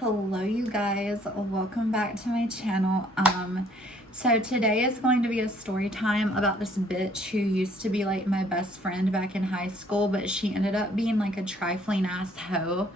Hello you guys, welcome back to my channel. So today is going to be a story time about this bitch who used to be like my best friend back in high school, but she ended up being like a trifling ass hoe,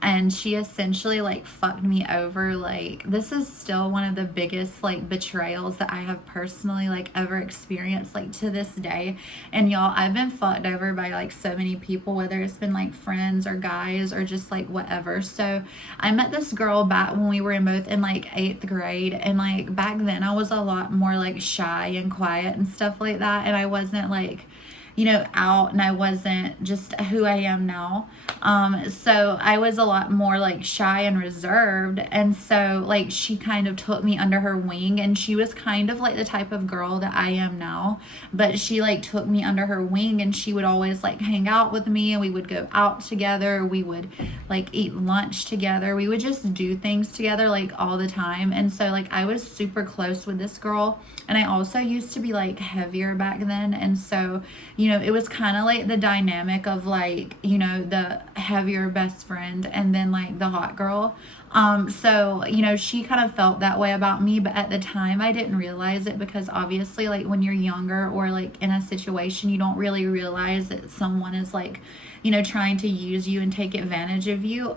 and she essentially like fucked me over. Like, this is still one of the biggest like betrayals that I have personally like ever experienced, like to this day. And y'all, I've been fucked over by like so many people, whether it's been like friends or guys or just like whatever. So I met this girl back when we were both in like 8th grade, and like back then I was a lot more like shy and quiet and stuff like that, and I wasn't like, you know, out, and I wasn't just who I am now. So I was a lot more like shy and reserved. And so like she kind of took me under her wing, and she was kind of like the type of girl that I am now, but she like took me under her wing, and she would always like hang out with me, and we would go out together. We would like eat lunch together. We would just do things together like all the time. And so like I was super close with this girl, and I also used to be like heavier back then. And so, you know, it was kind of like the dynamic of like, you know, the heavier best friend and then like the hot girl. So, you know, she kind of felt that way about me, but at the time I didn't realize it, because obviously like when you're younger or like in a situation, you don't really realize that someone is like, you know, trying to use you and take advantage of you.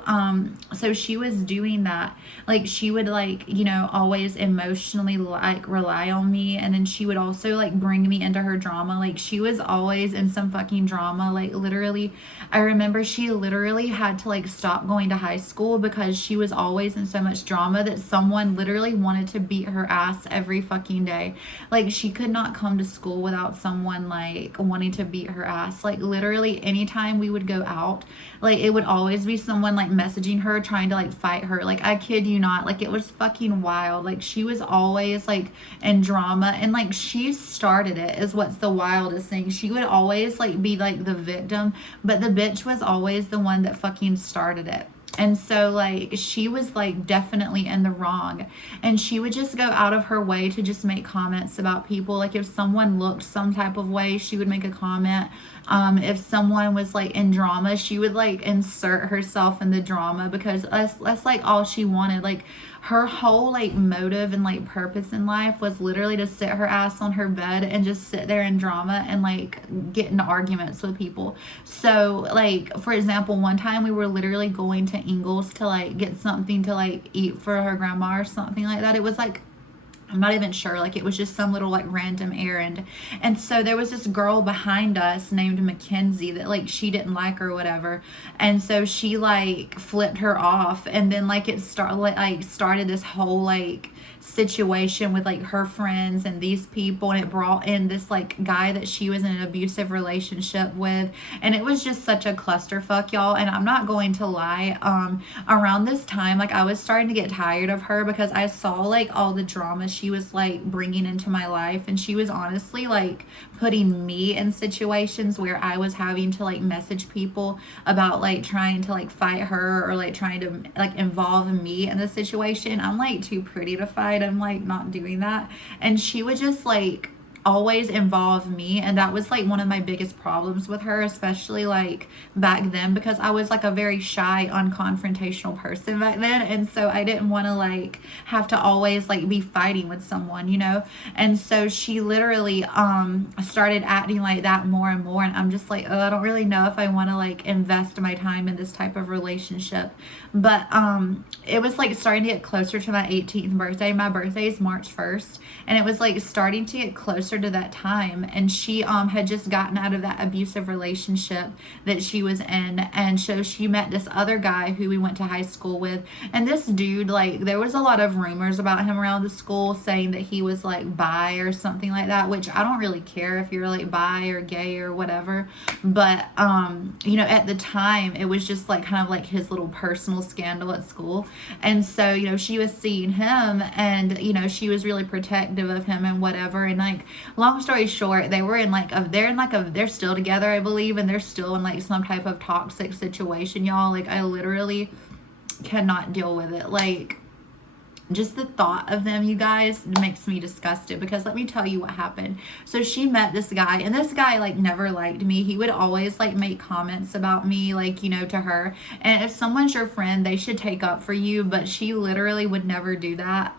So she was doing that. Like, she would like, you know, always emotionally like rely on me, and then she would also like bring me into her drama. Like, she was always in some fucking drama. Like, literally, I remember she literally had to like stop going to high school because she was always in so much drama that someone literally wanted to beat her ass every fucking day. Like, she could not come to school without someone like wanting to beat her ass. Like, literally anytime we would go out, like it would always be someone like messaging her trying to like fight her. Like, I kid you not, like it was fucking wild. Like, she was always like in drama, and like she started it, is what's the wildest thing. She would always like be like the victim, but the bitch was always the one that fucking started it. And so like she was like definitely in the wrong, and she would just go out of her way to just make comments about people. Like, if someone looked some type of way, she would make a comment. If someone was like in drama, she would like insert herself in the drama, because that's like all she wanted. Like, her whole like motive and like purpose in life was literally to sit her ass on her bed and just sit there in drama and like get into arguments with people. So like, for example, one time we were literally going to Ingles to like get something to like eat for her grandma or something like that. It was like, I'm not even sure, like it was just some little like random errand. And so there was this girl behind us named Mackenzie that like she didn't like or whatever, and so she like flipped her off, and then like it started this whole like situation with like her friends and these people, and it brought in this like guy that she was in an abusive relationship with, and it was just such a clusterfuck, y'all. And I'm not going to lie, around this time, like I was starting to get tired of her, because I saw like all the drama she was like bringing into my life, and she was honestly like putting me in situations where I was having to like message people about like trying to like fight her, or like trying to like involve me in the situation. I'm like too pretty to fight. I'm like not doing that. And she would just like always involve me, and that was like one of my biggest problems with her, especially like back then, because I was like a very shy, unconfrontational person back then, and so I didn't want to like have to always like be fighting with someone, you know. And so she literally started acting like that more and more, and I'm just like, oh, I don't really know if I want to like invest my time in this type of relationship. But it was like starting to get closer to my 18th birthday. My birthday is March 1st, and it was like starting to get closer to that time, and she had just gotten out of that abusive relationship that she was in. And so she met this other guy who we went to high school with, and this dude, like there was a lot of rumors about him around the school saying that he was like bi or something like that, which I don't really care if you're like bi or gay or whatever, but you know, at the time it was just like kind of like his little personal scandal at school. And so, you know, she was seeing him, and you know, she was really protective of him and whatever. And like, long story short, they were in like they're still together, I believe, and they're still in like some type of toxic situation, y'all. Like, I literally cannot deal with it. Like, just the thought of them, you guys, makes me disgusted, because let me tell you what happened. So she met this guy, and this guy like never liked me. He would always like make comments about me, like, you know, to her. And if someone's your friend, they should take up for you, but she literally would never do that.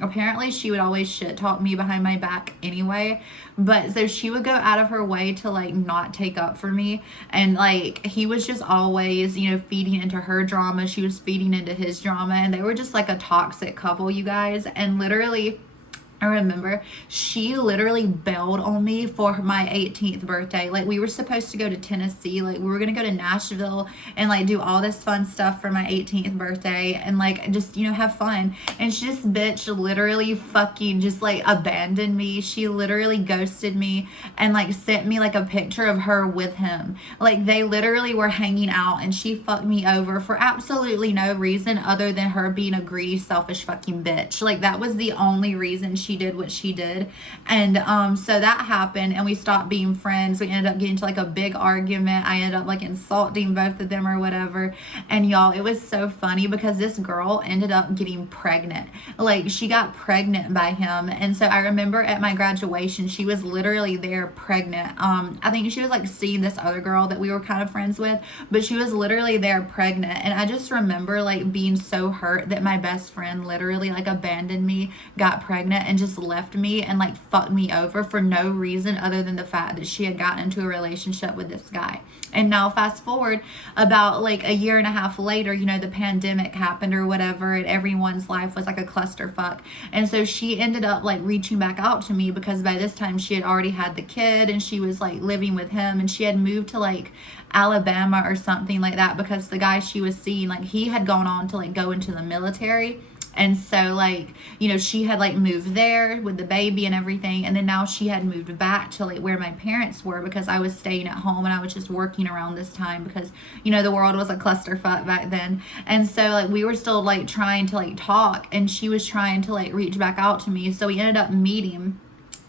Apparently she would always shit talk me behind my back anyway. But so she would go out of her way to like not take up for me, and like he was just always, you know, feeding into her drama, she was feeding into his drama, and they were just like a toxic couple, you guys. And literally, I remember she literally bailed on me for my 18th birthday. Like, we were supposed to go to Tennessee. Like, we were going to go to Nashville and, like, do all this fun stuff for my 18th birthday and, like, just, you know, have fun. And she, this bitch literally fucking just, like, abandoned me. She literally ghosted me and, like, sent me, like, a picture of her with him. Like, they literally were hanging out, and she fucked me over for absolutely no reason other than her being a greedy, selfish fucking bitch. Like, that was the only reason she did what she did. And so that happened, and we stopped being friends. We ended up getting to like a big argument. I ended up like insulting both of them or whatever. And y'all, it was so funny because this girl ended up getting pregnant. Like, she got pregnant by him. And so I remember at my graduation, she was literally there pregnant. I think she was like seeing this other girl that we were kind of friends with, but she was literally there pregnant. And I just remember like being so hurt that my best friend literally like abandoned me, got pregnant, and just left me and like fucked me over for no reason other than the fact that she had gotten into a relationship with this guy. And now fast forward about like a year and a half later, you know, the pandemic happened or whatever, and everyone's life was like a clusterfuck. And so she ended up like reaching back out to me because by this time she had already had the kid, and she was like living with him, and she had moved to like Alabama or something like that because the guy she was seeing, like, he had gone on to like go into the military. And so, like, you know, she had, like, moved there with the baby and everything. And then now she had moved back to, like, where my parents were because I was staying at home and I was just working around this time because, you know, the world was a clusterfuck back then. And so, like, we were still, like, trying to, like, talk. And she was trying to, like, reach back out to me. So we ended up meeting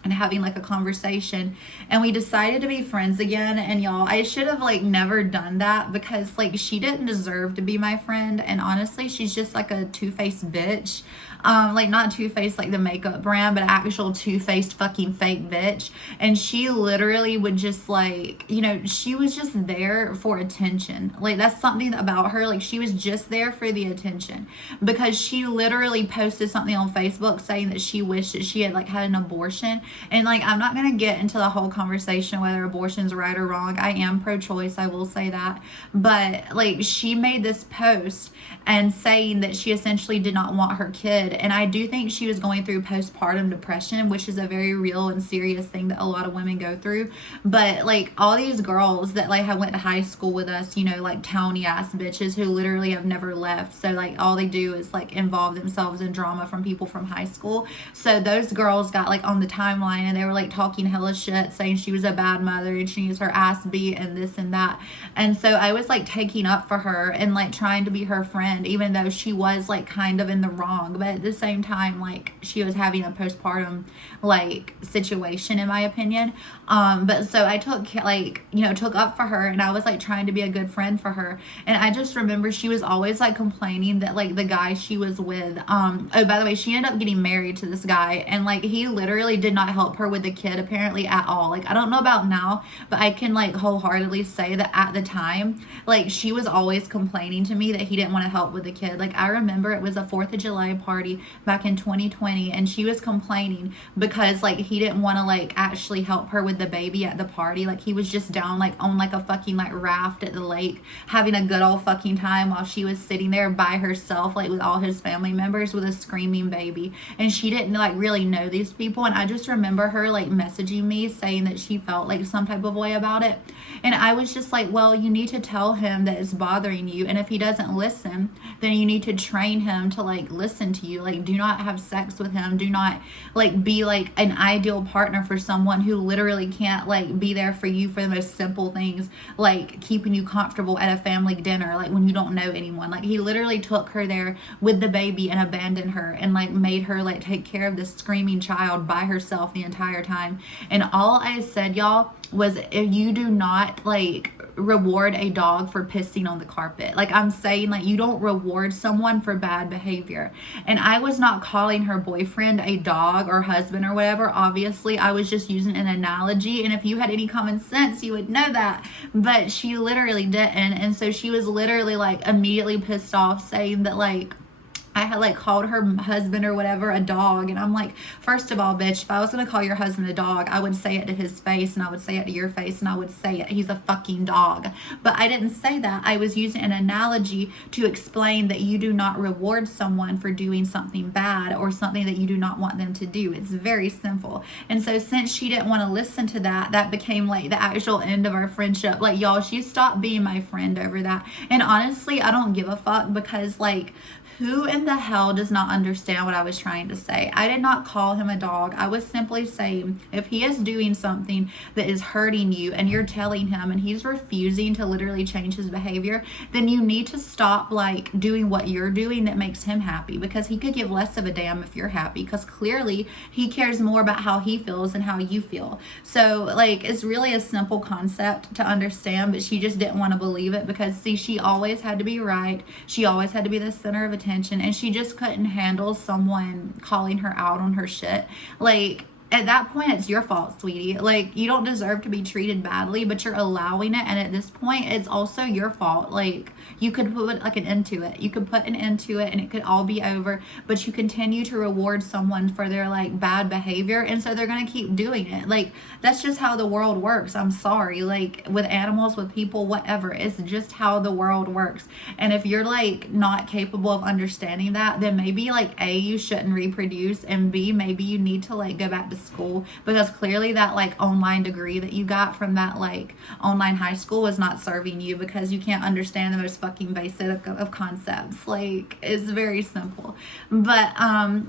and having like a conversation, and we decided to be friends again. And y'all, I should have like never done that because like she didn't deserve to be my friend, and honestly she's just like a two-faced bitch. Like not Too Faced like the makeup brand, but actual two-faced fucking fake bitch. And she literally would just like, you know, she was just there for attention. Like, that's something about her. Like, she was just there for the attention because she literally posted something on Facebook saying that she wished that she had like had an abortion. And like, I'm not gonna get into the whole conversation whether abortion's right or wrong. I am pro-choice, I will say that. But like, she made this post and saying that she essentially did not want her kid. And I do think she was going through postpartum depression, which is a very real and serious thing that a lot of women go through. But like, all these girls that like have went to high school with us, you know, like towny ass bitches who literally have never left. So like, all they do is like involve themselves in drama from people from high school. So those girls got like on the timeline and they were like talking hella shit, saying she was a bad mother and she needs her ass beat and this and that. And so I was like taking up for her and like trying to be her friend, even though she was like kind of in the wrong. But at the same time, like, she was having a postpartum like situation, in my opinion. But so I took like, you know, took up for her, and I was like trying to be a good friend for her. And I just remember she was always like complaining that like the guy she was with, oh, by the way, she ended up getting married to this guy, and like, he literally did not help her with the kid apparently at all. Like, I don't know about now, but I can like wholeheartedly say that at the time, like, she was always complaining to me that he didn't want to help with the kid. Like, I remember it was a 4th of July party back in 2020, and she was complaining because like he didn't want to like actually help her with the baby at the party. Like, he was just down like on like a fucking like raft at the lake having a good old fucking time while she was sitting there by herself, like with all his family members with a screaming baby. And she didn't like really know these people. And I just remember her like messaging me saying that she felt like some type of way about it. And I was just like, well, you need to tell him that it's bothering you, and if he doesn't listen, then you need to train him to like listen to you. Like, do not have sex with him. Do not like be like an ideal partner for someone who literally can't like be there for you for the most simple things, like keeping you comfortable at a family dinner, like when you don't know anyone. Like, he literally took her there with the baby and abandoned her and like made her like take care of this screaming child by herself the entire time. And all I said, y'all, was if you do not like reward a dog for pissing on the carpet. Like, I'm saying, like, you don't reward someone for bad behavior. And I was not calling her boyfriend a dog or husband or whatever. Obviously, I was just using an analogy. And if you had any common sense, you would know that. But she literally didn't. And so she was literally like immediately pissed off, saying that like I had like called her husband or whatever a dog. And I'm like, first of all, bitch, if I was going to call your husband a dog, I would say it to his face, and I would say it to your face, and I would say it. He's a fucking dog. But I didn't say that. I was using an analogy to explain that you do not reward someone for doing something bad or something that you do not want them to do. It's very simple. And so since she didn't want to listen to that, that became like the actual end of our friendship. Like, y'all, she stopped being my friend over that. And honestly, I don't give a fuck, because like, who in the hell does not understand what I was trying to say? I did not call him a dog. I was simply saying, if he is doing something that is hurting you and you're telling him and he's refusing to literally change his behavior, then you need to stop like doing what you're doing that makes him happy, because he could give less of a damn if you're happy, because clearly he cares more about how he feels than how you feel. So like, it's really a simple concept to understand, but she just didn't want to believe it, because see, she always had to be right. She always had to be the center of attention, and she just couldn't handle someone calling her out on her shit. Like, at that point, it's your fault, sweetie. Like, you don't deserve to be treated badly, but you're allowing it. And at this point, it's also your fault. Like, you could put like an end to it. You could put an end to it and it could all be over, but you continue to reward someone for their like bad behavior. And so they're going to keep doing it. Like, that's just how the world works. I'm sorry. Like, with animals, with people, whatever. It's just how the world works. And if you're like not capable of understanding that, then maybe like A, you shouldn't reproduce, and B, maybe you need to like go back to school, because clearly that like online degree that you got from that like online high school was not serving you, because you can't understand the most fucking basic of concepts. Like, it's very simple. But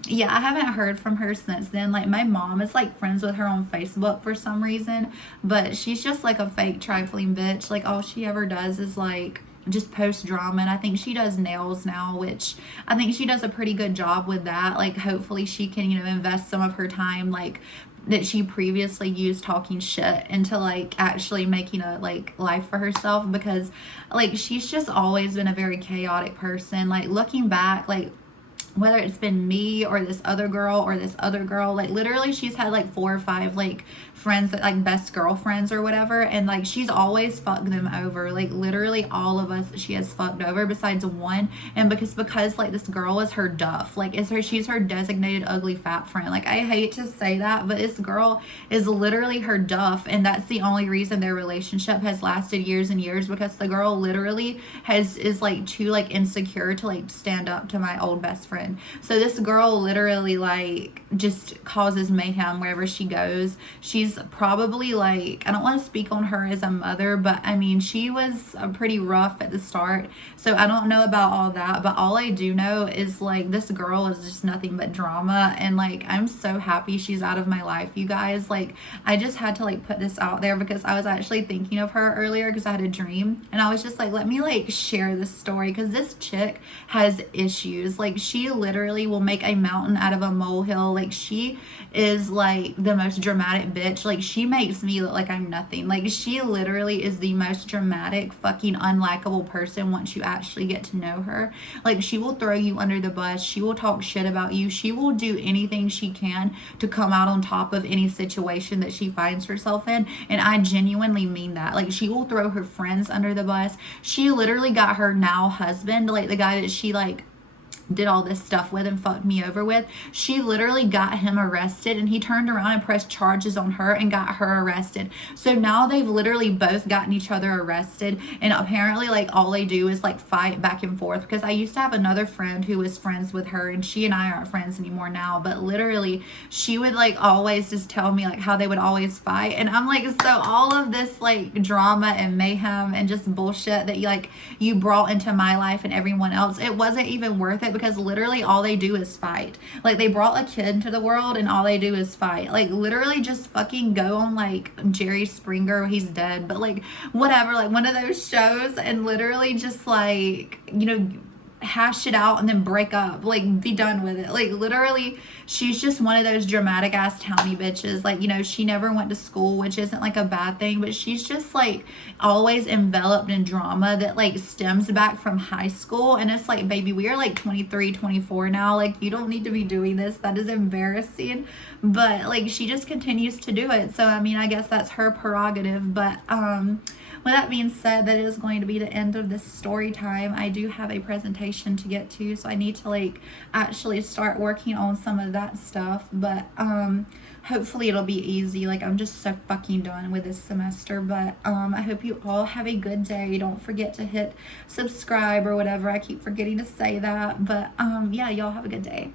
yeah, I haven't heard from her since then. Like, my mom is like friends with her on Facebook for some reason, but she's just like a fake trifling bitch. Like, all she ever does is like just post drama. And I think she does nails now, which I think she does a pretty good job with that. Like, hopefully she can, you know, invest some of her time like that she previously used talking shit into like actually making a like life for herself, because like she's just always been a very chaotic person. Like, looking back, like whether it's been me or this other girl, like literally she's had like 4 or 5 like friends that like best girlfriends or whatever, and like she's always fucked them over. Like, literally all of us she has fucked over besides one. And because like this girl is her duff, like she's her designated ugly fat friend. Like, I hate to say that, but this girl is literally her duff, and that's the only reason their relationship has lasted years and years, because the girl literally is like too like insecure to like stand up to my old best friend. So this girl literally like just causes mayhem wherever she goes. She's probably like, I don't want to speak on her as a mother, but I mean, she was pretty rough at the start. So I don't know about all that, but all I do know is like this girl is just nothing but drama. And like, I'm so happy she's out of my life, you guys. Like, I just had to like put this out there, because I was actually thinking of her earlier, because I had a dream, and I was just like, let me like share this story, because this chick has issues. Like, she literally will make a mountain out of a molehill. Like, she is like the most dramatic bitch. Like, she makes me look like I'm nothing. Like, she literally is the most dramatic fucking unlikable person once you actually get to know her. Like, she will throw you under the bus. She will talk shit about you. She will do anything she can to come out on top of any situation that she finds herself in. And I genuinely mean that. Like, she will throw her friends under the bus. She literally got her now husband, like the guy that she like did all this stuff with and fucked me over with, she literally got him arrested, and he turned around and pressed charges on her and got her arrested. So now they've literally both gotten each other arrested, and apparently like all they do is like fight back and forth, because I used to have another friend who was friends with her, and she and I aren't friends anymore now, but literally she would like always just tell me like how they would always fight. And I'm like, so all of this like drama and mayhem and just bullshit that you brought into my life and everyone else, it wasn't even worth it, because literally all they do is fight. Like, they brought a kid into the world and all they do is fight. Like, literally just fucking go on like Jerry Springer, he's dead, but like whatever, like one of those shows, and literally just like, you know, hash it out and then break up, like be done with it. Like literally, she's just one of those dramatic ass towny bitches. Like, you know, she never went to school, which isn't like a bad thing, but she's just like always enveloped in drama that like stems back from high school. And it's like, baby, we are like 23, 24 now. Like, you don't need to be doing this. That is embarrassing. But like, she just continues to do it. So I mean, I guess that's her prerogative. But with that being said, that is going to be the end of this story time. I do have a presentation to get to, so I need to like actually start working on some of that stuff. But hopefully it'll be easy. Like, I'm just so fucking done with this semester. But I hope you all have a good day. Don't forget to hit subscribe or whatever. I keep forgetting to say that. But yeah, y'all have a good day.